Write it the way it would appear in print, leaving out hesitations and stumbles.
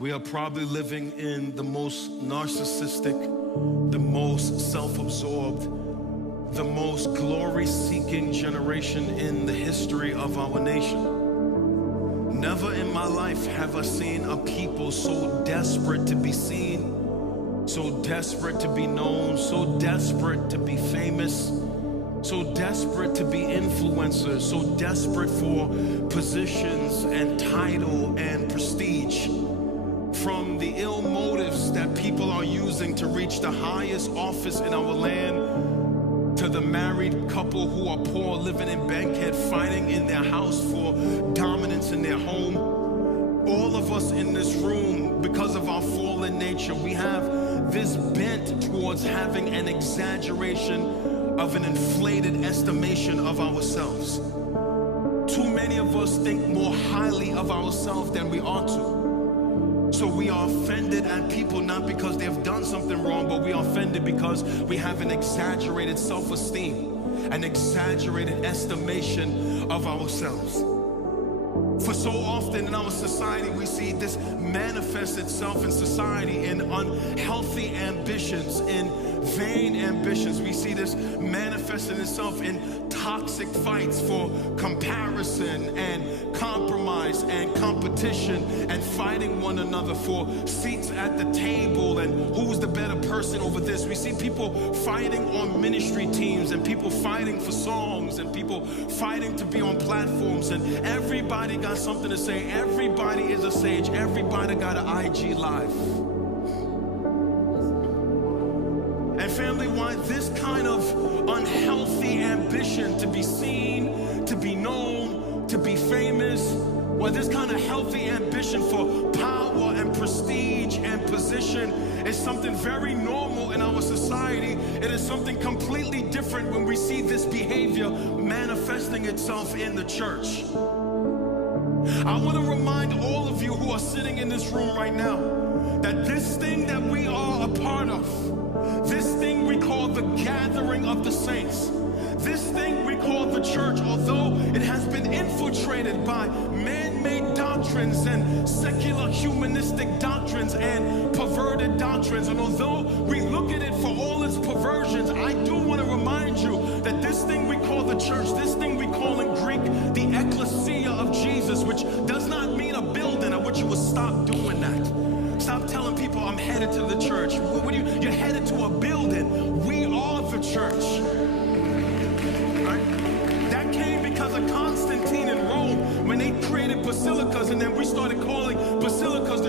We are probably living in the most narcissistic, the most self-absorbed, the most glory-seeking generation in the history of our nation. Never in my life have I seen a people so desperate to be seen, so desperate to be known, so desperate to be famous, so desperate to be influencers, so desperate for positions and title and prestige. From the ill motives that people are using to reach the highest office in our land, to the married couple who are poor, living in Bankhead, fighting in their house for dominance in their home. All of us in this room, because of our fallen nature, we have this bent towards having an exaggeration of an inflated estimation of ourselves. Too many of us think more highly of ourselves than we ought to. So we are offended at people not because they have done something wrong, but we are offended because we have an exaggerated self-esteem, an exaggerated estimation of ourselves. For so often in our society, we see this manifest itself in society in unhealthy ambitions, in vain ambitions. We see this manifesting itself in toxic fights for comparison and compromise and competition and fighting one another for seats at the table and who's the better person over this. We see people fighting on ministry teams and people fighting for songs and people fighting to be on platforms, and everybody got something to say. Everybody is a sage. Everybody got an IG live. And family, why this kind of unhealthy ambition to be seen, to be known, to be famous, why this kind of healthy ambition for power and prestige and position is something very normal in our society. It is something completely different when we see this behavior manifesting itself in the church. I want to remind all of you who are sitting in this room right now that this thing that we are a part of, this thing we call the gathering of the saints, this thing we call the church, although it has been infiltrated by man-made doctrines and secular humanistic doctrines and perverted doctrines, and although we look at it for all its perversions, I do want to remind you that this thing we call the church, this thing we call in Greek the ecclesia of Jesus, which does not mean a building, I want you to stop